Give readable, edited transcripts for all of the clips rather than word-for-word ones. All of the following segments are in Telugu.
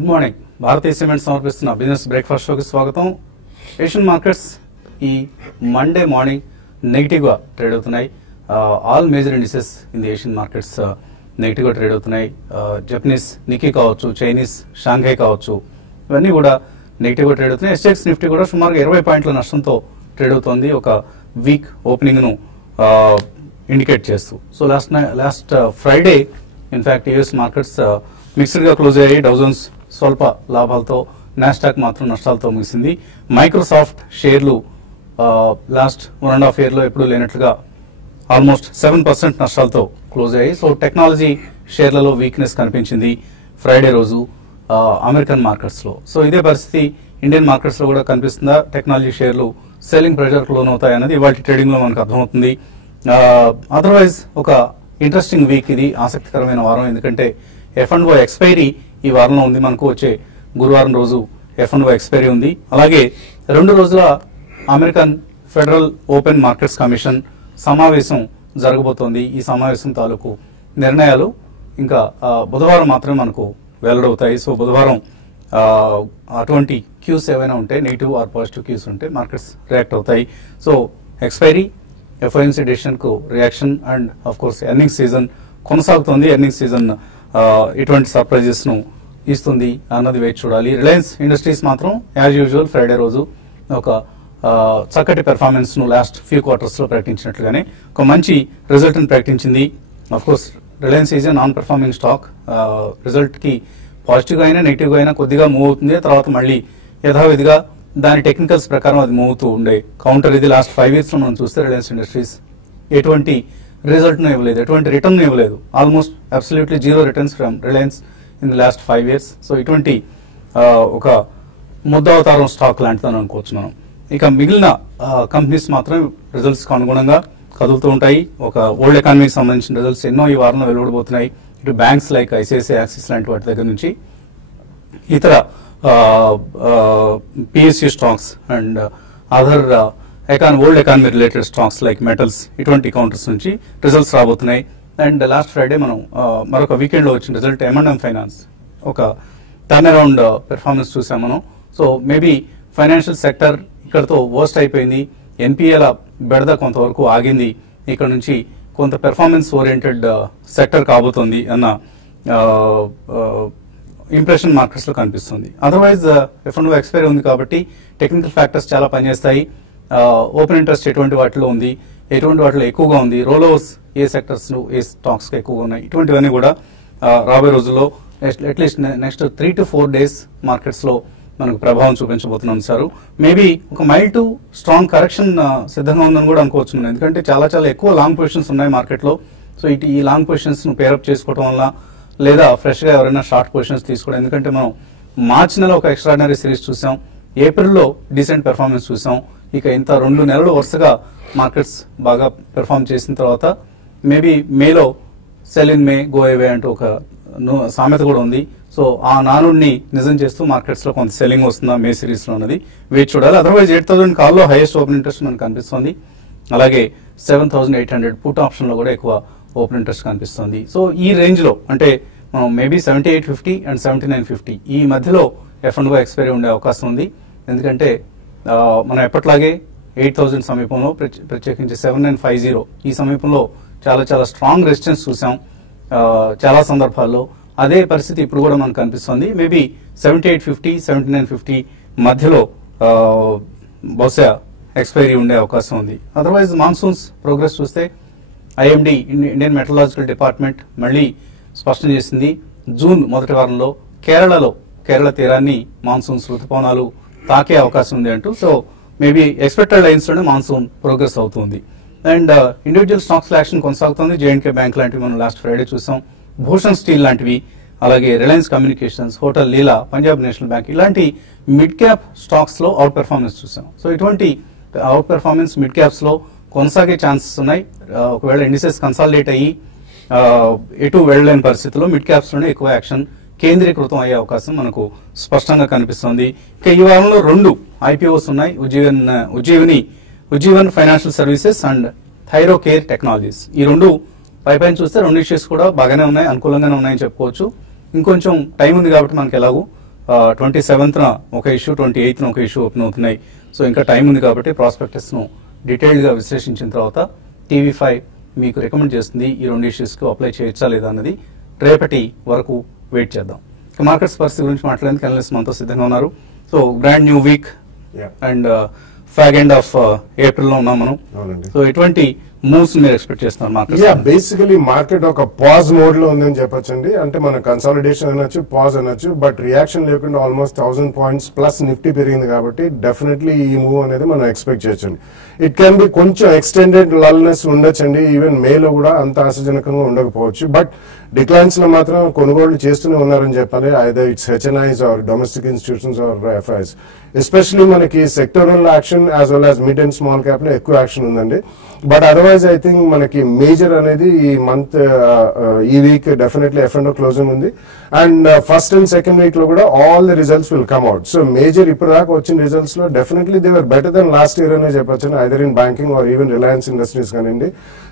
Good morning. భారతీయ సిమెంట్ సమర్పిస్తున్న బిజినెస్ బ్రేక్ఫాస్ట్ షోకి స్వాగతం. ఏషియన్ మార్కెట్స్ ఈ మండే మార్నింగ్ నెగిటివ్ గా ట్రేడ్ అవుతున్నాయి. All major indices in the Asian markets negative గా ట్రేడ్ అవుతున్నాయి. జపనీస్ నిక్కీ కావచ్చు, చైనీస్ షాంఘై కావచ్చు, ఇవన్నీ కూడా నెగిటివ్ గా ట్రేడ్ అవుతున్నాయి. ఎస్టెక్స్ నిఫ్టీ కూడా సుమారుగా 20 పాయింట్ల నష్టంతో ట్రేడ్ అవుతోంది, ఒక వీక్ ఓపెనింగ్ ను ఇండికేట్ చేస్తూ. So last Friday in fact US markets mixed గా క్లోజ్ అయ్యాయి. డౌ జోన్స్ స్వల్ప లాభాలతో, నాస్డాక్ మాత్రం నష్టాలతో ముగిసింది. మైక్రోసాఫ్ట్ షేర్లు లాస్ట్ 1.5 year లో ఎప్పుడు లేనట్లుగా ఆల్మోస్ట్ 7% నష్టాలతో క్లోజ్ అయ్యాయి. సో టెక్నాలజీ షేర్లలో వీక్నెస్ కనిపించింది ఫ్రైడే రోజు అమెరికన్ మార్కెట్స్ లో. సో ఇదే పరిస్థితి ఇండియన్ మార్కెట్స్ లో కూడా కనిపిస్తుందా? టెక్నాలజీ షేర్లు సెల్లింగ్ ప్రెషర్ కు లోనవుతాయి అన్నది ఇవాళ ట్రేడింగ్ లో మనకు అర్థమవుతుంది. అదర్వైజ్ ఒక ఇంట్రెస్టింగ్ వీక్ ఇది, ఆసక్తికరమైన వారం. ఎందుకంటే F&O ఎక్స్పైరీ ఈ వారంలో ఉంది. మనకు వచ్చే గురువారం రోజు F&O ఎక్స్పైరీ ఉంది. అలాగే 2 రోజుల American federal open markets commission సమావేశం జరగబోతోంది. ఈ సమావేశం తాలూకు నిర్ణయాలు ఇంకా బుధవారం మాత్రమే మనకు వెల్లడవుతాయి. సో బుధవారం అటువంటి క్యూస్ ఏవైనా ఉంటే, నెగిటివ్ ఆర్ పాజిటివ్ క్యూస్ ఉంటే మార్కెట్స్ రియాక్ట్ అవుతాయి. సో ఎక్స్పైరీ, FOMC డెసిషన్ కు reaction and of course earnings season కొనసాగుతోంది. ఎర్నింగ్స్ సీజన్ ఇటువంటి సర్ప్రైజెస్ ను ఇస్తుంది అన్నది వేచి చూడాలి. రిలయన్స్ ఇండస్ట్రీస్ మాత్రం యాజ్ యూజువల్ ఫ్రైడే రోజు ఒక చక్కటి పెర్ఫార్మెన్స్ ను లాస్ట్ ఫ్యూ క్వార్టర్స్ లో ప్రకటించినట్లుగానే ఒక మంచి రిజల్ట్ ని ప్రకటించింది. Of course Reliance is a non performing stock. Result కి పాజిటివ్ గా అయినా నెగిటివ్ గా అయినా కొద్దిగా మూవ్ అవుతుంది, తర్వాత మళ్ళీ యథావిధిగా దాని టెక్నికల్స్ ప్రకారం అది మూవ్ అవుతూ ఉండే కౌంటర్ ఇది. లాస్ట్ 5 years లో మనం చూస్తే రిలయన్స్ ఇండస్ట్రీస్ ఎటువంటి రిజల్ట్ ను ఇవ్వలేదు, ఎటువంటి రిటర్న్ ఇవ్వలేదు. Almost absolutely 0 returns from Reliance in the last 5 years. So ఇటువంటి ఒక ముద్దావతారం స్టాక్ లాంటిదని అనుకోవచ్చు మనం. ఇక మిగిలిన కంపెనీస్ మాత్రం రిజల్ట్స్ కు అనుగుణంగా కదులుతూ ఉంటాయి. ఒక ఓల్డ్ ఎకానమీకి సంబంధించిన రిజల్ట్స్ ఎన్నో ఈ వారంలో వెలువడబోతున్నాయి. ఇటు బ్యాంక్స్ లైక్ ఐసిఐసిఐ, యాక్సిస్ లాంటి వాటి దగ్గర నుంచి ఇతర PSU stocks and other old economy related stocks like metals, ఇటువంటి కౌంటర్స్ నుంచి రిజల్ట్స్ రాబోతున్నాయి. అండ్ లాస్ట్ ఫ్రైడే మనం మరొక వీకెండ్ లో వచ్చిన రిజల్ట్ M&M ఫైనాన్స్ ఒక టర్న్ అరౌండ్ పెర్ఫార్మెన్స్ చూసాం మనం. సో మేబీ ఫైనాన్షియల్ సెక్టర్ ఇక్కడతో వర్స్ట్ అయిపోయింది. NPAల బెడద కొంతవరకు ఆగింది. ఇక్కడ నుంచి కొంత పెర్ఫార్మెన్స్ ఓరియంటెడ్ సెక్టర్ కాబోతోంది అన్న ఇంప్రెషన్ మార్కెట్స్ లో కనిపిస్తుంది. అదర్వైజ్ F&O ఎక్స్పైరీ ఉంది కాబట్టి టెక్నికల్ ఫ్యాక్టర్స్ చాలా పనిచేస్తాయి. ఓపెన్ ఇంట్రెస్ట్ ఎటువంటి వాటిలో ఉంది, ఎటువంటి వాటిలో ఎక్కువగా ఉంది, రోలోవర్స్ ఏ సెక్టర్స్ లో ఏ స్టాక్స్ ఎక్కువగా ఉన్నాయి, ఇటువంటివన్నీ కూడా రాబోయే రోజుల్లో at least next 3 to 4 days markets లో మనకు ప్రభావం చూపించబోతున్నాం సార్. మేబీ ఒక మైల్డ్ టు స్ట్రాంగ్ కరెక్షన్ సిద్ధంగా ఉందని కూడా అనుకోవచ్చు మనం. ఎందుకంటే చాలా ఎక్కువ లాంగ్ పొజిషన్స్ ఉన్నాయి మార్కెట్ లో. సో ఈ లాంగ్ పొజిషన్స్ ను పేరప్ చేసుకోవడం వల్ల, లేదా ఫ్రెష్ గా ఎవరైనా షార్ట్ పొజిషన్స్ తీసుకోవడం. ఎందుకంటే మనం మార్చ్ నెల ఒక ఎక్స్ట్రాడినరీ సిరీస్ చూసాం, ఏప్రిల్లో డీసెంట్ పెర్ఫార్మెన్స్ చూసాం. ఇక ఇంత 2 నెలలు వరుసగా మార్కెట్స్ బాగా పెర్ఫార్మ్ చేసిన తర్వాత మేబీ మేలో cell in may go away అంటూ ఒక సామెత కూడా ఉంది. సో ఆ నానుడిని నిజం చేస్తూ మార్కెట్స్ లో కొంత సెల్లింగ్ వస్తుందా మే సిరీస్ లో అన్నది వెయిట్ చూడాలి. అదర్వైజ్ 8,000 కాల్లో హైయెస్ట్ ఓపెన్ ఇంట్రెస్ట్ మనకు కనిపిస్తుంది. అలాగే 7,800 పుట్ ఆప్షన్ లో కూడా ఎక్కువ ఓపెన్ ఇంట్రెస్ట్ కనిపిస్తుంది. సో ఈ రేంజ్ లో అంటే మనం మేబీ 7850 అండ్ 7950 ఈ మధ్యలో F&O ఎక్స్పైరీ ఉండే అవకాశం ఉంది. ఎందుకంటే మనం ఎప్పట్లాగే 8,000 సమీపంలో, ప్రత్యేకించి 7950 ఈ సమీపంలో చాలా స్ట్రాంగ్ రెసిస్టెన్స్ చూసాం చాలా సందర్భాల్లో. అదే పరిస్థితి ఇప్పుడు కూడా మనకు కనిపిస్తుంది. మేబీ 7850, 7950 మధ్యలో బహుశా ఎక్స్పైరీ ఉండే అవకాశం ఉంది. అదర్వైజ్ మాన్సూన్స్ ప్రోగ్రెస్ చూస్తే IMD ఇండియన్ మెట్రలాజికల్ డిపార్ట్మెంట్ మళ్ళీ స్పష్టం చేసింది, జూన్ మొదటి వారంలో కేరళ తీరాన్ని మాన్సూన్స్ ఋతుపవనాలు తాకే అవకాశం ఉంది అంటూ. సో మేబీ ఎక్స్పెక్టెడ్ లైన్స్ లోనే మాన్సూన్ ప్రోగ్రెస్ అవుతుంది. అండ్ ఇండివిజువల్ స్టాక్స్ యాక్షన్ కొనసాగుతుంది. JNK బ్యాంక్ లాంటివి మనం లాస్ట్ ఫ్రైడే చూసాం, భూషణ్ స్టీల్ లాంటివి, అలాగే రిలయన్స్ కమ్యూనికేషన్స్, హోటల్ లీలా, పంజాబ్ నేషనల్ బ్యాంక్ ఇలాంటి మిడ్ క్యాప్ స్టాక్స్ లో అవుట్ పెర్ఫార్మెన్స్ చూసాం. సో ఇటువంటి అవుట్ పెర్ఫార్మెన్స్ మిడ్ క్యాప్స్ లో కొనసాగే ఛాన్సెస్ ఉన్నాయి. ఒకవేళ ఇండిసెస్ కన్సాలిడేట్ అయ్యి ఎటు వెళ్ళలేని పరిస్థితుల్లో మిడ్ క్యాప్స్ లోనే ఎక్కువ యాక్షన్ కేంద్రీకృతం అయ్యే అవకాశం మనకు స్పష్టంగా కనిపిస్తోంది. ఇక ఈ వారంలో 2 IPOs ఉన్నాయి, Ujjivan financial services and Thyro care technologies. ఈ 2 పైపైన చూస్తే 2 ఇష్యూస్ కూడా బాగానే ఉన్నాయి, అనుకూలంగానే ఉన్నాయని చెప్పుకోవచ్చు. ఇంకొంచెం టైం ఉంది కాబట్టి మనకి ఎలాగూ 27th ఒక ఇష్యూ, 28th ఒక ఇష్యూ ఓపెన్ అవుతున్నాయి. సో ఇంకా టైం ఉంది కాబట్టి ప్రాస్పెక్టస్ ను డీటెయిల్డ్ గా విశ్లేషించిన తర్వాత TV5 మీకు రికమెండ్ చేస్తుంది ఈ 2 ఇష్యూస్ కు అప్లై చేయొచ్చా లేదా అన్నది. రేపటి వరకు వెయిట్ చేద్దాం. మార్కెట్స్ పరిస్థితి గురించి మాట్లాడేందుకు అనలిస్ట్ మనతో సిద్ధంగా ఉన్నారు. So brand new week and fag end of April లో ఉన్నాం మనం. సో ఎటువంటి మూవ్స్ మీరు ఎక్స్పెక్ట్ చేస్తున్నారు మార్కెట్? బేసికలీ మార్కెట్ ఒక పాజ్ మోడ్ లో ఉందని చెప్పొచ్చండి. అంటే మన కన్సాలిడేషన్ అనొచ్చు, పాజ్ అనొచ్చు, బట్ రియాక్షన్ లేకుండా ఆల్మోస్ట్ 1000 పాయింట్స్ ప్లస్ నిఫ్టీ పెరిగింది కాబట్టి డెఫినెట్లీ ఈ మూవ్ అనేది మనం ఎక్స్పెక్ట్ చేయొచ్చండి. ఇట్ కెన్ బి కొంచెం ఎక్స్టెండెడ్ లల్నెస్ ఉండొచ్చండి. ఈవెన్ మేలో కూడా అంత ఆశాజనకంగా ఉండకపోవచ్చు. బట్ డిక్లైన్స్ లో మాత్రం కొనుగోళ్లు చేస్తూనే ఉన్నారని చెప్పాలి. Either it's HNIs or domestic institutions or FIs. Especially మనకి sectoral action as well as mid and small cap లో ఎక్కువ యాక్షన్ ఉందండి. బట్ అదర్వైజ్ ఐ థింక్ మనకి మేజర్ అనేది ఈ మంత్ ఈ వీక్ డెఫినెట్లీ F&O క్లోజింగ్ ఉంది. And first and second week లో కూడా all the results will come out. So major ఇప్పుడు దాకా వచ్చిన రిజల్ట్స్ లో definitely they were better than last year అనే చెప్పొచ్చు. Either in banking or even Reliance Industries కానివ్వండి,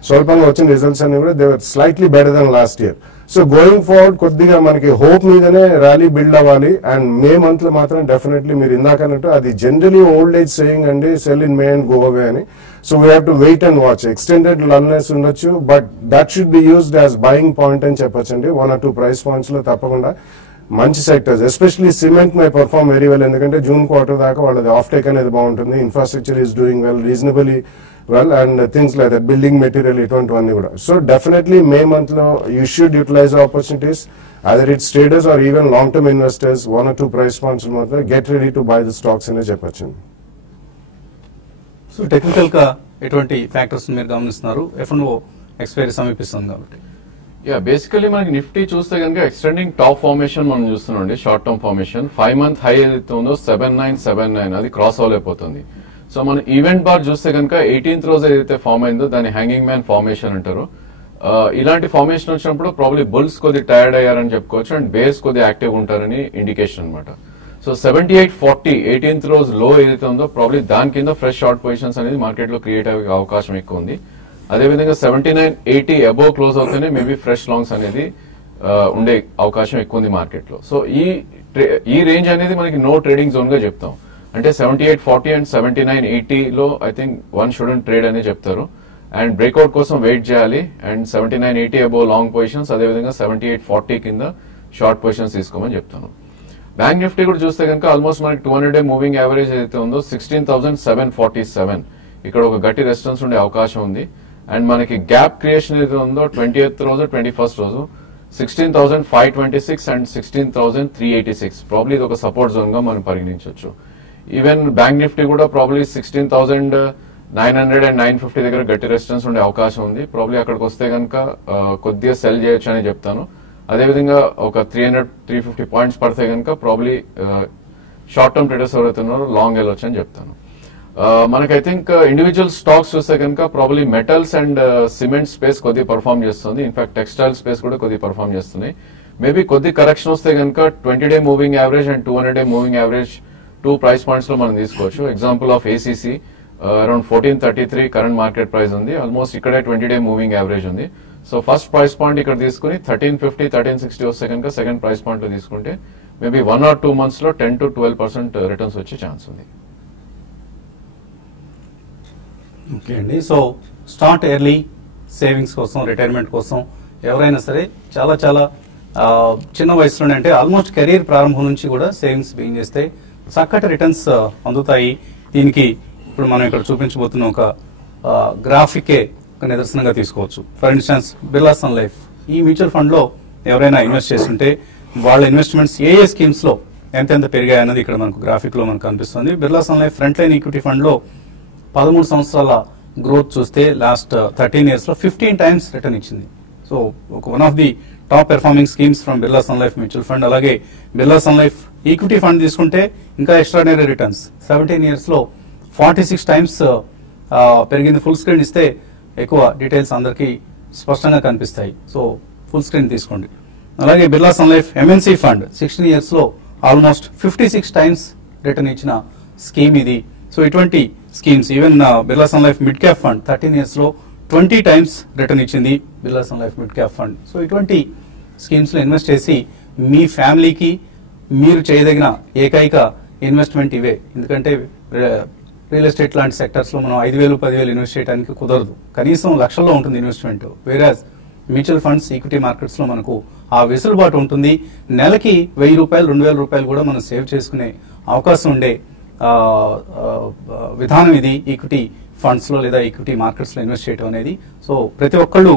స్వల్పంగా వచ్చిన రిజల్ట్స్ అన్ని కూడా they were slightly better than last year. So going forward కొద్దిగా మనకి హోప్ మీదనే ర్యాలీ బిల్డ్ అవ్వాలి. అండ్ మే మంత్ లో మాత్రం డెఫినెట్లీ మీరు ఇందాకన్నట్టు అది జనరలీ ఓల్డ్ ఏజ్ సేయింగ్ అండి, sell in May and go away అని. So we have to wait and watch. Extended lullness ఉండొచ్చు, but that should be used as buying point అని చెప్పొచ్చండి. 1 or 2 ప్రైస్ పాయింట్స్ లో తప్పకుండా మంచి sectors especially cement may perform very well. ఎందుకంటే జూన్ క్వార్టర్ దాకా వాళ్ళది ఆఫ్ టేక్ అనేది బాగుంటుంది. Infrastructure is doing well, reasonably well, and things like that, building material ఇటువంటివన్నీ కూడా. సో డెఫినెట్లీ మే మంత్ లో you should utilise opportunities, other it's traders or even long term investors. 1 or 2 price points మాత్రం get ready to buy the stocks అనే చెప్పొచ్చు. సో టెక్నికల్ గా ఎటువంటి ఫ్యాక్టర్స్ మీరు గమనిస్తున్నారు? F&O ఎక్స్పైరీ సమీపిస్తుంది కాబట్టి. బేసికలీ మనకి నిఫ్టీ చూస్తే కనుక ఎక్స్టెండింగ్ టాప్ ఫార్మేషన్ మనం చూస్తున్నాం. Short term formation 5 month high ఏదైతే ఉందో 7979 అది క్రాస్ అవ్వలేకపోతుంది. సో మన ఈవెంట్ బార్ చూస్తే కనుక 18th రోజు ఏదైతే ఫామ్ అయిందో దాన్ని హ్యాంగింగ్ మ్యాన్ ఫార్మేషన్ అంటారు. ఇలాంటి ఫార్మేషన్ వచ్చినప్పుడు ప్రాబ్లీ బుల్స్ కొద్ది టైర్డ్ అయ్యారని చెప్పుకోవచ్చు అండ్ బేస్ కొద్ది యాక్టివ్ ఉంటారని ఇండికేషన్ అనమాట. సో 7840 18th రోజు లో ఏదైతే ఉందో ప్రాబ్లీ దాని కింద ఫ్రెష్ షార్ట్ పొజిషన్స్ అనేది మార్కెట్ లో క్రియేట్ అయ్యే అవకాశం ఎక్కువ ఉంది. అదేవిధంగా 7980 అబోవ్ క్లోజ్ అవుతేనే మేబీ ఫ్రెష్ లాంగ్స్ అనేది ఉండే అవకాశం ఎక్కువ ఉంది మార్కెట్ లో. సో ఈ రేంజ్ అనేది మనకి నో ట్రేడింగ్ జోన్ గా చెప్తాం. అంటే 7840 అండ్ 7980 లో I think one student trade అని చెప్తారు. అండ్ బ్రేక్అవుట్ కోసం వెయిట్ చేయాలి. అండ్ 7980 అబోవ్ లాంగ్ పొజిషన్స్, అదేవిధంగా 7840 కింద షార్ట్ పొజిషన్స్ తీసుకోమని చెప్తాను. బ్యాంక్ నిఫ్టీ కూడా చూస్తే కనుక ఆల్మోస్ట్ మనకి 200-day మూవింగ్ యావరేజ్ ఏదైతే ఉందో 16,747 ఇక్కడ ఒక గట్టి రెసిస్టెన్స్ ఉండే అవకాశం ఉంది. అండ్ మనకి గ్యాప్ క్రియేషన్ ఏదైతే ఉందో 20th రోజు 21st రోజు 16,526 అండ్ 16,386 ప్రాబ్లీ ఇది ఒక సపోర్ట్ జోన్ గా మనం పరిగణించవచ్చు. ఈవెన్ బ్యాంక్ నిఫ్టీ కూడా ప్రాబ్లీ 16,900 అండ్ 950 దగ్గర గట్టి రెసిస్టెన్స్ ఉండే అవకాశం ఉంది. ప్రాబ్లీ అక్కడికి వస్తే కనుక కొద్దిగా సెల్ చేయొచ్చు అని చెప్తాను. అదేవిధంగా ఒక 300-350 పాయింట్స్ పడితే కనుక ప్రాబ్లీ షార్ట్ టర్మ్ ట్రేడర్స్ ఎవరైతే ఉన్నారో లాంగ్ వెళ్ళొచ్చు అని చెప్తాను. మనకి ఐ థింక్ ఇండివిజువల్ స్టాక్స్ చూస్తే కనుక probably metals and cement space కొద్దిగా పర్ఫార్మ్ చేస్తుంది. ఇన్ఫాక్ట్ టెక్స్టైల్ స్పేస్ కూడా కొద్దిగా పర్ఫార్మ్ చేస్తున్నాయి. మేబీ కొద్ది కరెక్షన్ వస్తే కనుక 20-day moving average and 200-day moving average 2 price points లో మనం తీసుకోవచ్చు. Example of ACC around 1433 current market price ఉంది. ఆల్మోస్ట్ ఇక్కడే 20-day మూవింగ్ యావరేజ్ ఉంది. సో ఫస్ట్ ప్రైస్ పాయింట్ ఇక్కడ తీసుకుని 1350 1360 వస్తే కనుక సెకండ్ ప్రైస్ పాయింట్ లో తీసుకుంటే మేబీ 1 or 2 months లో 10 to 12% రిటర్న్స్ వచ్చే ఛాన్స్ ఉంది. ఓకే అండి. సో స్టార్ట్ ఎర్లీ సేవింగ్స్ కోసం, రిటైర్మెంట్ కోసం ఎవరైనా సరే చాలా చాలా చిన్న వయసులోనే అంటే ఆల్మోస్ట్ కెరీర్ ప్రారంభం నుంచి కూడా సేవింగ్స్ బిగిన్ చేస్తే చక్కటి రిటర్న్స్ అందుతాయి. దీనికి ఇప్పుడు మనం ఇక్కడ చూపించబోతున్న ఒక గ్రాఫికే ఒక నిదర్శనంగా తీసుకోవచ్చు. For instance Birla Sun Life ఈ మ్యూచువల్ ఫండ్ లో ఎవరైనా ఇన్వెస్ట్ చేస్తుంటే వాళ్ళ ఇన్వెస్ట్మెంట్స్ ఏ స్కీమ్స్ లో ఎంత పెరిగాయి అన్నది ఇక్కడ మనకు గ్రాఫిక్ లో మనకు కనిపిస్తుంది. Birla Sun Life frontline equity fund లో 13 సంవత్సరాల గ్రోత్ చూస్తే లాస్ట్ 13 years లో 15 times రిటర్న్ ఇచ్చింది. So one of the top performing schemes from Birla Sun Life mutual fund. అలాగే Birla Sun Life equity fund తీసుకుంటే ఇంకా ఎక్స్ట్రాడినరీ రిటర్న్స్ 17 years లో 46 times పెరిగింది. ఫుల్ స్క్రీన్ ఇస్తే ఎక్కువ డీటెయిల్స్ అందరికీ స్పష్టంగా కనిపిస్తాయి. సో ఫుల్ స్క్రీన్ తీసుకోండి. అలాగే Birla Sun Life MNC fund 16 years లో ఆల్మోస్ట్ 56 times రిటర్న్ ఇచ్చిన స్కీమ్ ఇది. సో ఇటువంటి schemes even Birla Sun Life mid cap fund 13 years లో 20 times రిటర్న్ ఇచ్చింది Birla Sun Life mid cap fund. So ఇటువంటి స్కీమ్స్ లో ఇన్వెస్ట్ చేసి మీ ఫ్యామిలీకి మీరు చేయదగిన ఏకైక ఇన్వెస్ట్మెంట్ ఇవే. ఎందుకంటే రియల్ ఎస్టేట్ లాంటి సెక్టర్స్ లో మనం 5,000 10,000 ఇన్వెస్ట్ చేయడానికి కుదరదు, కనీసం లక్షల్లో ఉంటుంది investment. Whereas mutual funds equity markets లో మనకు ఆ వెసులుబాటు ఉంటుంది. నెలకి 1,000 రూపాయలు 2,000 రూపాయలు కూడా మనం సేవ్ చేసుకునే అవకాశం ఉండే విధానం ఇది ఈక్విటీ ఫండ్స్ లో లేదా ఈక్విటీ మార్కెట్స్ లో ఇన్వెస్ట్ చేయడం అనేది. సో ప్రతి ఒక్కళ్ళు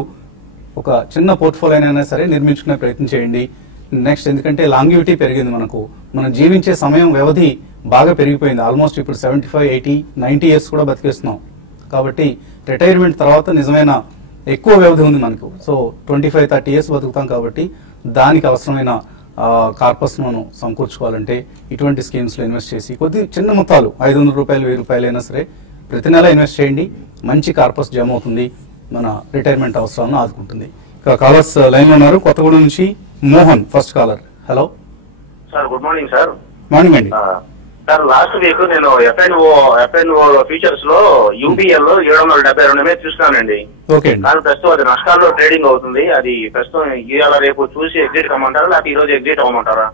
ఒక చిన్న పోర్ట్ఫోలియో అయినా సరే నిర్మించుకునే ప్రయత్నం చేయండి. నెక్స్ట్ ఎందుకంటే లాంగివిటీ పెరిగింది, మనం జీవించే సమయం వ్యవధి బాగా పెరిగిపోయింది. ఆల్మోస్ట్ ఇప్పుడు 75, 80, 90 ఇయర్స్ కూడా బతికేస్తున్నాం. కాబట్టి రిటైర్మెంట్ తర్వాత నిజమైన ఎక్కువ వ్యవధి ఉంది మనకు. సో 25, 30 ఇయర్స్ బతుకుతాం కాబట్టి దానికి అవసరమైన కార్పస్ మనం సమకూర్చుకోవాలంటే ఇటువంటి స్కీమ్స్ లో ఇన్వెస్ట్ చేసి కొద్ది చిన్న మొత్తాలు 500 రూపాయలు 1,000 రూపాయలు అయినా సరే ప్రతి నెల ఇన్వెస్ట్ చేయండి. మంచి కార్పస్ జమ అవుతుంది, మన రిటైర్మెంట్ అవసరాలను ఆదుకుంటుంది. ఇక కాలర్స్ లైన్ లో ఉన్నారు. కొత్తగూడెం నుంచి Mohan first caller. Hello sir, good morning sir. Morning అండి. సార్, లాస్ట్ వీక్ నేను ఎఫ్ఎన్ఓ ఫ్యూచర్స్ లో యూబీఎల్ లో 772 చూస్తున్నానండి. ఓకే. కానీ ప్రస్తుతం అది నష్టాల్లో ట్రేడింగ్ అవుతుంది. అది ప్రస్తుతం ఇవాళ రేపు చూసి ఎగ్జిట్ కమ్మంటారా, లేకపోతే ఈ రోజు ఎగ్జిట్ అవ్వమంటారా?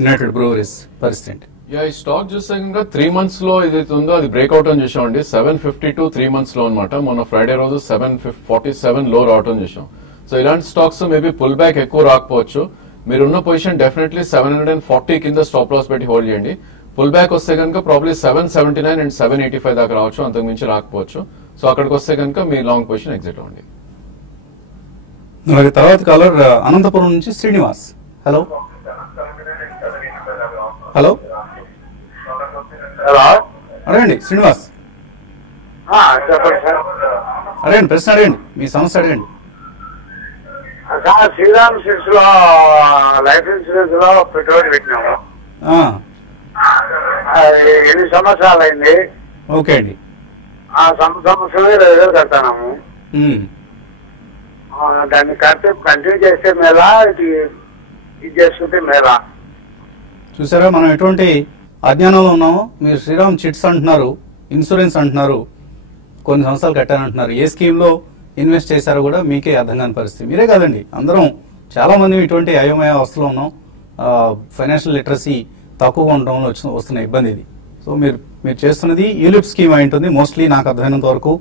యునైటెడ్ బ్రూవరీస్ పరిస్థితి. ఈ స్టాక్ చూస్తే కనుక 3 months లో ఏదైతే ఉందో అది బ్రేక్అవుట్ అని చూసామండి. 752 3 months లో అనమాట. మొన్న ఫ్రైడే రోజు 747 లో రావటం చూసాం. సో ఇలాంటి స్టాక్స్ మేబీ పుల్ బ్యాక్ ఎక్కువ రాకపోవచ్చు. మీరున్న పొజిషన్ డెఫినెట్లీ 740 కింద స్టాప్ లాస్ పెట్టి హోల్డ్ చేయండి. పుల్ బ్యాక్ వస్తే కనుక ప్రాబ్లీ 779 అండ్ 785 దాకా రావచ్చు, అంతకు మించి రాకపోవచ్చు. సో అక్కడికి వస్తే కనుక మీ లాంగ్ పొజిషన్ ఎగ్జిట్ అవ్వండి. అలాగే తర్వాత కాలర్ అనంతపురం నుంచి శ్రీనివాస్. హలో హలో హలో, అడగండి శ్రీనివాస్. చెప్పండి సార్. అడగండి, ప్రశ్న అడగండి, మీ సమస్య అడగండి. సార్, శ్రీరామ్ సిక్స్ లో లైఫ్ ఇన్సూరెన్స్ లో పెట్టుబడి పెట్టినాము. ఎన్ని సంవత్సరాలు అయింది? ఓకే అండి. ఆ సంవత్సరం 20,000 కడతాము. దాన్ని కడితే కంటిన్యూ చేస్తే మేలా, ఇది చేసుకుంటే మేలా? చూసారా మనం ఎటువంటి అజ్ఞానంలో ఉన్నామో. మీరు శ్రీరామ్ చిట్స్ అంటున్నారు, ఇన్సూరెన్స్ అంటున్నారు, కొన్ని సంవత్సరాలు కట్టారంటున్నారు. ఏ స్కీమ్ లో ఇన్వెస్ట్ చేశారో కూడా మీకే అర్థం కాని పరిస్థితి. మీరే కాదండి, అందరం చాలా మంది ఇటువంటి అయోమయ అవస్థలో ఉన్నాం. ఫైనాన్షియల్ లిటరసీ తక్కువగా ఉండడంలో వస్తున్న ఇబ్బంది ఇది. సో మీరు చేస్తున్నది యూలిప్ స్కీమ్ అయి ఉంటుంది మోస్ట్లీ, నాకు అర్థమైనంత వరకు.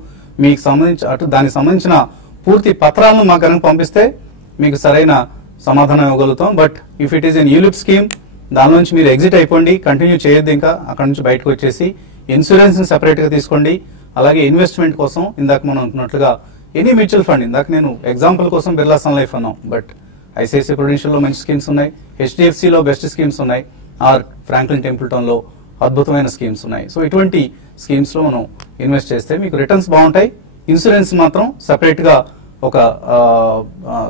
మీకు సంబంధించి దానికి సంబంధించిన పూర్తి పత్రాలను మాకు కనుక పంపిస్తే మీకు సరైన సమాధానం ఇవ్వగలుగుతాం. But if it is an ULIP scheme, దాని నుంచి మీరు ఎగ్జిట్ అయిపోండి, కంటిన్యూ చేయొద్దు. ఇంకా అక్కడ నుంచి బయటకు వచ్చేసి ఇన్సూరెన్స్ ని సెపరేట్ గా తీసుకోండి. అలాగే ఇన్వెస్ట్మెంట్ కోసం ఇందాక మనం అనుకున్నట్లుగా ఎనీ మ్యూచువల్ ఫండ్, ఇందాక నేను ఎగ్జాంపుల్ కోసం బిర్లా సన్ లైఫ్ అన్నాం, బట్ ఐసిఐసిఐ ప్రుడెన్షియల్ లో మంచి స్కీమ్స్ ఉన్నాయి, హెచ్డిఎఫ్సి లో బెస్ట్ స్కీమ్స్ ఉన్నాయి, ఆర్ ఫ్రాంక్లిన్ టెంపుల్టన్ లో అద్భుతమైన స్కీమ్స్ ఉన్నాయి. సో ఇటువంటి స్కీమ్స్ లో మనం ఇన్వెస్ట్ చేస్తే మీకు రిటర్న్స్ బాగుంటాయి. ఇన్సూరెన్స్ మాత్రం సెపరేట్ గా ఒక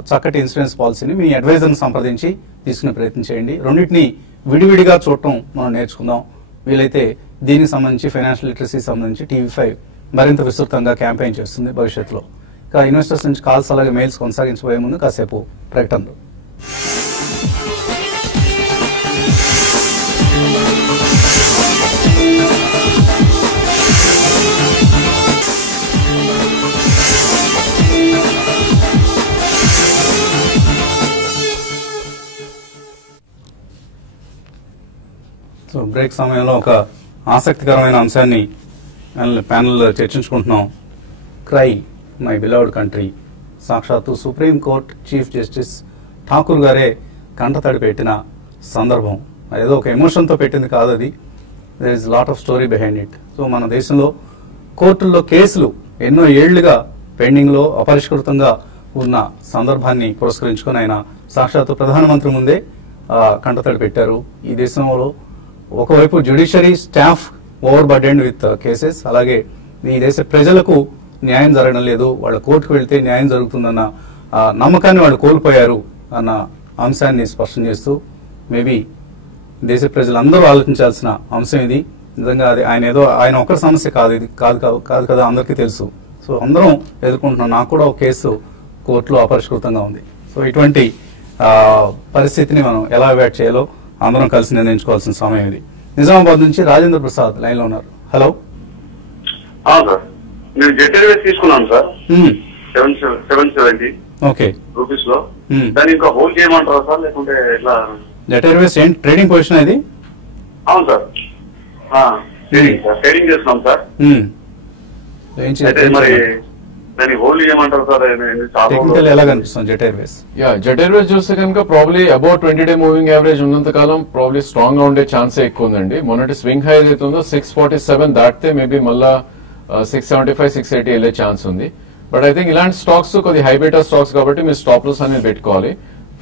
చక్కటి ఇన్సూరెన్స్ పాలసీని మీ అడ్వైజర్ని సంప్రదించి తీసుకునే ప్రయత్నం చేయండి. రెండింటిని విడివిడిగా చూడటం మనం నేర్చుకుందాం. వీలైతే దీనికి సంబంధించి ఫైనాన్షియల్ లిటరసీ సంబంధించి TV5 మరింత విస్తృతంగా క్యాంపెయిన్ చేస్తుంది భవిష్యత్తులో. ఇంకా ఇన్వెస్టర్స్ నుంచి కాల్స్ అలాగే మెయిల్స్ కొనసాగించబోయే ముందు కాసేపు ప్రకటనలు. సో బ్రేక్ సమయంలో ఒక ఆసక్తికరమైన అంశాన్ని ప్యానెల్ చర్చించుకుంటున్నాం. Cry my beloved country. సాక్షాత్తు supreme court chief justice Thakur గారే కంటతడి పెట్టిన సందర్భం. ఏదో ఒక ఎమోషన్తో పెట్టింది కాదు అది. There is lot of story behind it. So మన దేశంలో కోర్టుల్లో కేసులు ఎన్నో ఏళ్లుగా పెండింగ్ లో అపరిష్కృతంగా ఉన్న సందర్భాన్ని పురస్కరించుకుని ఆయన సాక్షాత్తు ప్రధానమంత్రి ముందే కంటతడి పెట్టారు. ఈ దేశంలో ఒకవైపు judiciary staff over burdened with cases, అలాగే ఈ దేశ ప్రజలకు న్యాయం జరగడం లేదు, వాళ్ళ కోర్టుకు వెళ్తే న్యాయం జరుగుతుందన్న నమ్మకాన్ని వాళ్ళు కోల్పోయారు అన్న అంశాన్ని స్పష్టం చేస్తూ మేబీ దేశ ప్రజలందరూ ఆలోచించాల్సిన అంశం ఇది. నిజంగా అది ఆయన ఒక్కరి సమస్య కాదు, ఇది కాదు కదా, అందరికీ తెలుసు. సో అందరం ఎదుర్కొంటున్నాం. నాకు కూడా ఒక కేసు కోర్టులో అపరిష్కృతంగా ఉంది. సో ఇటువంటి పరిస్థితిని మనం ఎలా అవాయిడ్ చేయాలో అందరం కలిసి నిర్ణయించుకోవాల్సిన సమయం ఇది. నిజామాబాద్ నుంచి రాజేంద్ర ప్రసాద్ లైన్ లో ఉన్నారు. హలో సార్, నేను జెడ్ తీసుకున్నాను సార్, 770 ఓకే రూపీస్ లో. దాన్ని ఇంకా హోల్డ్ చేయమంటారా సార్, లేకుంటే ఎట్లా? జెట్ ఎయిర్వేస్ ఏంటి ట్రేడింగ్ పొజిషన్ ఇది? అవును సార్, ట్రేడింగ్ చేస్తున్నాం సార్. అయితే మరి దాన్ని హోల్డ్ చేయమంటారు సార్? టెక్నికల్ ఎలా కనిపిస్తుంది జెట్ ఎయిర్వేస్? జెట్ ఎయిర్వేస్ చూస్తే కనుక probably about 20-day moving average ఉన్నంత కాలం ప్రాబ్లీ స్ట్రాంగ్ గా ఉండే ఛాన్సే ఎక్కువ ఉందండి. మొన్నటి స్వింగ్ హై ఏదైతే ఉందో 647 దాటితే మేబీ మళ్ళా 675, 680 వెళ్ళే ఛాన్స్ ఉంది. బట్ ఐ థింక్ ఇలాంటి స్టాక్స్ కొద్ది హై బీటా స్టాక్స్ కాబట్టి మీరు స్టాప్ లాస్ అనేది పెట్టుకోవాలి.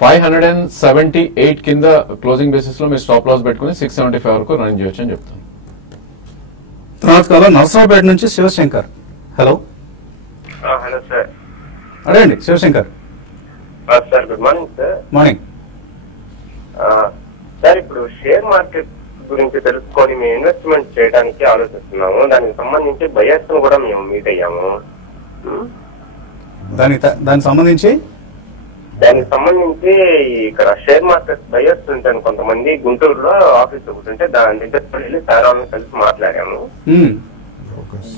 578 కింద క్లోజింగ్ బేసిస్ లో మీరు స్టాప్ లాస్ పెట్టుకుని 675 వరకు రన్ చేయొచ్చు అని చెప్తాను. తర్వాత కాలం నర్సరావుపేట నుంచి శివశంకర్. హలో. Hello sir. అడగండి Shivashankar. Sir good morning sir. Morning sir. ఇప్పుడు షేర్ మార్కెట్ గురించి తెలుసుకొని మేము ఇన్వెస్ట్మెంట్ చేయడానికి ఆలోచిస్తున్నాము. దానికి సంబంధించి బయర్స్ కూడా మేము మీట్ అయ్యాము. దానికి సంబంధించి ఇక్కడ షేర్ మార్కెట్ బయర్స్ ఉంటాను కొంతమంది గుంటూరులో ఆఫీస్ ఒకటి ఉంటే దాని దగ్గర వెళ్ళి సారాలను కలిసి మాట్లాడాము.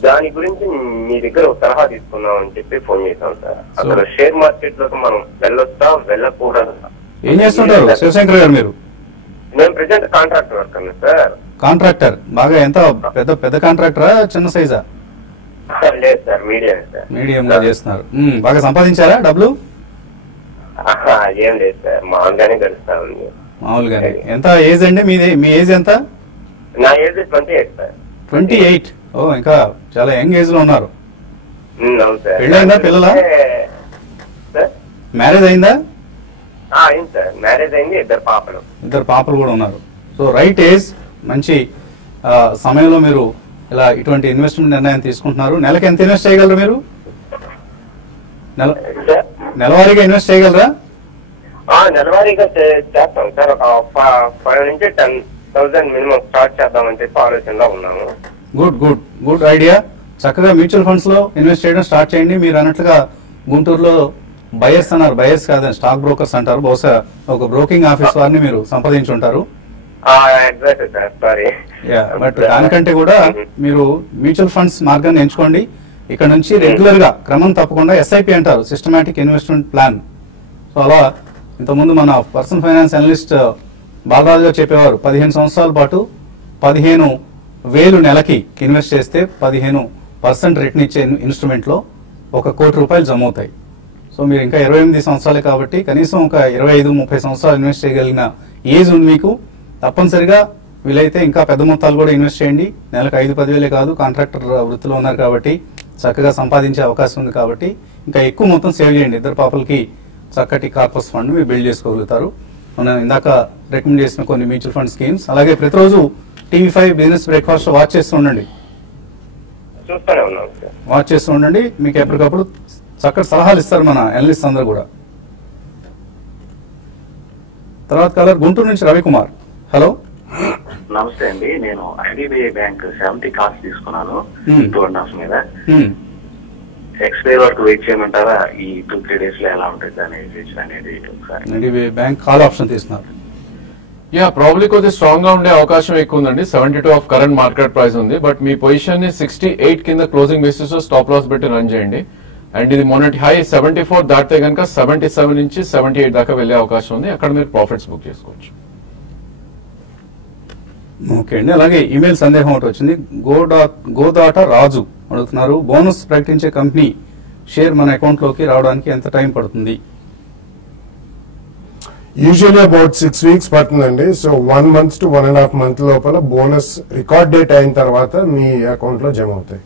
దాని గురించి మీ దగ్గర ఒక సలహా తీసుకుందాం అని చెప్పి ఫోన్ చేశాం సార్. అసలు షేర్ మార్కెట్ లోకి మనం వెళ్ళొస్తా వెళ్ళకూడదు? ఏం చేస్తుంటారు శివశంకర్ గారు మీరు? నేను ప్రెసెంట్ కాంట్రాక్టర్ వర్క్ అన్నా సార్. కాంట్రాక్టర్ బాగా ఎంత పెద్ద కాంట్రాక్టరా చిన్న సైజా? లేదు సార్, మీడియం సార్. మీడియం గా చేస్తున్నారు. బాగా సంపాదించారా డబ్బులు? ఏం లేదు సార్, మామూలుగానే గడుస్తా ఉంది. మామూలుగానే. ఎంత ఏజ్ అండి మీ ఏజ్ ఎంత? నా ఏజ్ 28 సార్. 28. ఓ, ఇంకా చాలా యంగ్ ఏజ్ లో ఉన్నారు. అవును సార్. పెళ్ళైందా? పిల్లలా? మ్యారేజ్ అయిందా? అయింది సార్, మ్యారేజ్ అయింది. ఇద్దరు పాపలు కూడా ఉన్నారు. సో రైట్ ఏజ్, మంచి సమయంలో మీరు ఇలా ఇటువంటి ఇన్వెస్ట్మెంట్ నిర్ణయం తీసుకుంటున్నారు. నెలకి ఎంత ఇన్వెస్ట్ చేయగలరు మీరు? నెలవారీగా ఇన్వెస్ట్ చేయగలరా? నెలవారీగా చేస్తాం సార్. ఒక 5 నుంచి 10,000 మినిమం స్టార్ట్ చేద్దామని చెప్పి ఆలోచనలో ఉన్నాము. Good idea. చక్కగా మ్యూచువల్ ఫండ్స్ లో ఇన్వెస్ట్ చేయడం స్టార్ట్ చేయండి. మీరు అన్నట్లుగా గుంటూరులో బయర్స్ అన్నారు, బయర్స్ కాదని స్టాక్ బ్రోకర్స్ అంటారు. బహుశా ఒక బ్రోకింగ్ ఆఫీస్ వారిని మీరు సంప్రదించి ఉంటారు. బట్ దానికంటే కూడా మీరు మ్యూచువల్ ఫండ్స్ మార్గాన్ని ఎంచుకోండి. ఇక్కడ నుంచి రెగ్యులర్ గా క్రమం తప్పకుండా SIP అంటారు, సిస్టమాటిక్ ఇన్వెస్ట్మెంట్ ప్లాన్. సో అలా ఇంతకుముందు మన పర్సనల్ ఫైనాన్స్ అనలిస్ట్ బాలరాజు గారు చెప్పేవారు, 15 సంవత్సరాల పాటు 15,000 నెలకి ఇన్వెస్ట్ చేస్తే 15% రిటర్న్ ఇచ్చే ఇన్స్ట్రుమెంట్ లో 1 కోటి రూపాయలు జమ అవుతాయి. సో మీరు ఇంకా 28 సంవత్సరాలే కాబట్టి కనీసం ఒక 25-30 సంవత్సరాలు ఇన్వెస్ట్ చేయగలిగిన ఏజ్ ఉంది మీకు. తప్పనిసరిగా వీలైతే ఇంకా పెద్ద మొత్తాలు కూడా ఇన్వెస్ట్ చేయండి. నెలకు 5-10 వేలే కాదు, కాంట్రాక్టర్ వృత్తిలో ఉన్నారు కాబట్టి చక్కగా సంపాదించే అవకాశం ఉంది కాబట్టి ఇంకా ఎక్కువ మొత్తం సేవ్ చేయండి. ఇద్దరు పాపలకి చక్కటి కార్పస్ ఫండ్ మీరు బిల్డ్ చేసుకోగలుగుతారు. మనం ఇందాక రికమెండ్ చేసిన కొన్ని మ్యూచువల్ ఫండ్ స్కీమ్స్, అలాగే ప్రతిరోజు TV5 బిజినెస్ బ్రేక్ఫాస్ట్ వాచ్ చేస్తూ ఉండండి. మీకు ఎప్పటికప్పుడు చక్కటి సలహాలు ఇస్తారు మన అనలిస్ట్ అందరూ కూడా. తర్వాత కలర్ గుంటూరు నుంచి రవికుమార్. హలో. నమస్తే అండి. నేను IDBI బ్యాంక్ 70 కాల్స్ తీసుకున్నాను 2.5 మీద. ఎక్స్పైర్ వరకు వెయిట్ చేయమంటారా? ఈ 2-3 days లో ఎలా ఉంటుంది అనేది IDBI బ్యాంక్ కాల్ ఆప్షన్ తీసుకున్నారు. ప్రాబ్లీ కొద్దిగా స్ట్రాంగ్ గా ఉండే అవకాశం ఎక్కువ ఉందండి. 72 ఆఫ్ కరెంట్ మార్కెట్ ప్రైస్ ఉంది. బట్ మీ పొజిషన్ ని 68 కింద క్లోజింగ్ బేసిస్ లో స్టాప్ లాస్ పెట్టి రన్ చేయండి. అండ్ ఇది మొన్నటి హై 74 దాటితే కనుక 77 నుంచి 78 దాకా వెళ్లే అవకాశం ఉంది. అక్కడ మీరు ప్రాఫిట్స్ బుక్ చేసుకోవచ్చు. ఓకే అండి. అలాగే ఈమెయిల్ సందేహం ఒకటి వచ్చింది. గోదాట రాజు అడుగుతున్నారు, బోనస్ ప్రకటించే కంపెనీ షేర్ మన అకౌంట్ లోకి రావడానికి ఎంత టైం పడుతుంది? యూజువల్లీ అబౌట్ 6 weeks పడుతుందండి. సో 1 month to 1.5 months లోపల బోనస్ రికార్డ్ డేట్ అయిన తర్వాత మీ అకౌంట్ లో జమ అవుతాయి.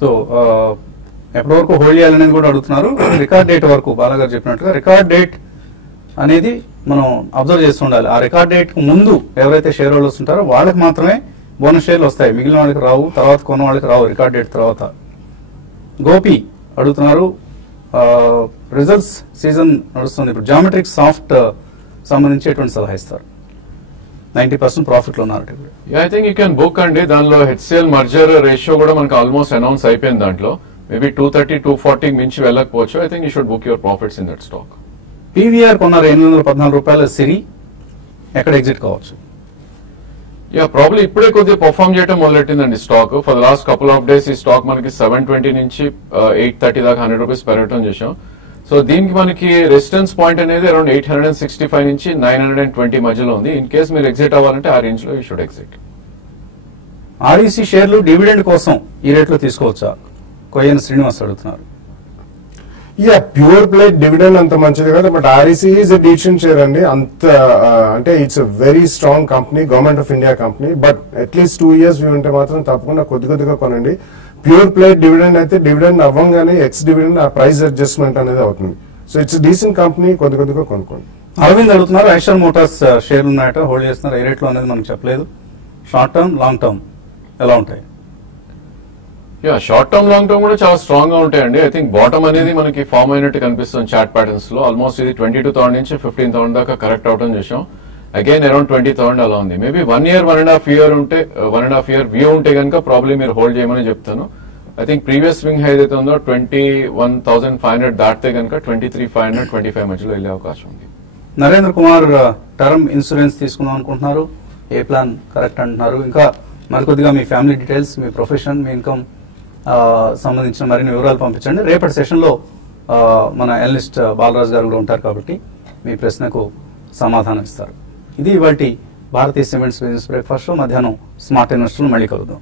సో ఎప్పటి వరకు హోల్డ్ చేయాలనేది కూడా అడుగుతున్నారు. రికార్డ్ డేట్ వరకు బాలగారు చెప్పినట్టుగా రికార్డ్ డేట్ అనేది మనం అబ్జర్వ్ చేస్తుండాలి. ఆ రికార్డ్ డేట్ కు ముందు ఎవరైతే షేర్ హోల్డర్స్ ఉంటారో వాళ్ళకి మాత్రమే బోనస్ షేర్లు వస్తాయి, మిగిలిన వాళ్ళకి రావు. తర్వాత కొన్న వాళ్ళకి రావు రికార్డ్ డేట్ తర్వాత. గోపి అడుగుతున్నారు, రిజల్ట్స్ సీజన్ నడుస్తుంది, ఇప్పుడు జామెట్రిక్ సాఫ్ట్ సంబంధించి ఎటువంటి సలహా ఇస్తారు? 90% ప్రాఫిట్ లో ఉన్నారు. I think you can book అండి. దానిలో HCL మర్జర్ రేషియో కూడా మనకు ఆల్మోస్ట్ అనౌన్స్ అయిపోయింది. దాంట్లో మేబీ 230-240 మించి వెళ్ళకపోవచ్చు. I think you should book your profits in that stock. PVR కొన్నారు 814 రూపాయల సిరి, ఎక్కడ ఎగ్జిట్ కావచ్చు? ప్రాబ్లీ ఇప్పుడే కొద్దిగా పర్ఫార్మ్ చేయడం మొదలెట్టిందండి stock. For the last couple of days ఈ స్టాక్ మనకి 720 నుంచి 830 దాకా 100 రూపీస్ పెరగటం చేసాం. సో దీనికి మనకి రెసిస్టెన్స్ పాయింట్ అనేది అరౌండ్ 865 నుంచి 920 మధ్యలో ఉంది. ఇన్ కేస్ మీరు ఎగ్జిట్ అవ్వాలంటే ఆ రేంజ్ లో యూ షుడ్ ఎగ్జిట్. ఆర్ఈసీ షేర్లు డివిడెండ్ కోసం ఈ రేట్లో తీసుకోవచ్చా? కొయ్యన శ్రీనివాస్ అడుగుతున్నారు. ప్యూర్ ప్లే డివిడెండ్ అంత మంచిది కదా, but REC is a decent share అండి. అంత అంటే it's a very strong company, government of India company. But at least 2 years view ఉంటే మాత్రం తప్పకుండా కొద్దిగా కొనండి. ప్యూర్ ప్లే డివిడెండ్ అయితే డివిడెండ్ అవ్వంగానే ఎక్స్ డివిడెండ్ ఆ ప్రైస్ అడ్జస్ట్మెంట్ అనేది అవుతుంది. సో ఇట్స్ డీసెంట్ కంపెనీ, కొద్దిగా కొనుక్కోండి. అరవింద్ అడుగుతున్నారు, ఐషర్ మోటార్స్ షేర్లు ఉన్నాయట, హోల్డ్ చేస్తున్నారు, ఏ రేట్లో అనేది మనకు చెప్పలేదు. షార్ట్ టర్మ్ లాంగ్ టర్మ్ ఎలా ఉంటాయి? షార్ట్ టర్మ్ లాంగ్ టర్మ్ కూడా చాలా స్ట్రాంగ్ గా ఉంటాయండి. ఐ థింక్ బాటమ్ అనేది మనకి ఫామ్ అయినట్టు కనిపిస్తుంది చార్ట్ ప్యాటర్న్స్ లో. ఆల్మోస్ట్ ఇది 22,000 నుంచి 15,000 దాకా కరెక్ట్ అవటం చూసాం. అగైన్ అరౌండ్ 20,000 అలా ఉంది. మేబీ 1 year 1.5 year ఉంటే 1.5 year వ్యూ ఉంటే కనుక ప్రాబ్లీ మీరు హోల్డ్ చేయమని చెప్తాను. I think previous swing high ఏదైతే ఉందో 21,500 దాటితే కనుక 23,500 25 మధ్యలో వెళ్ళే అవకాశం ఉంది. నరేంద్ర కుమార్ టర్మ్ ఇన్సూరెన్స్ తీసుకుందాం అనుకుంటున్నారు, ఏ ప్లాన్ కరెక్ట్ అంటున్నారు? ఇంకా మరికొద్దిగా మీ ఫ్యామిలీ డీటెయిల్స్, మీ ప్రొఫెషన్, మీ ఇన్కమ్ సంబంధించిన మరిన్ని వివరాలు పంపించండి. రేపటి సెషన్లో మన అనలిస్ట్ బాలరాజు గారు కూడా ఉంటారు కాబట్టి మీ ప్రశ్నకు సమాధానం ఇస్తారు. ఇది ఇవాల్టి భారతీయ సిమెంట్స్ బిజినెస్ బ్రేక్ఫాస్ట్ షో. మధ్యాహ్నం స్మార్ట్ ఇన్వెస్టర్లు మళ్ళీ కలుద్దాం.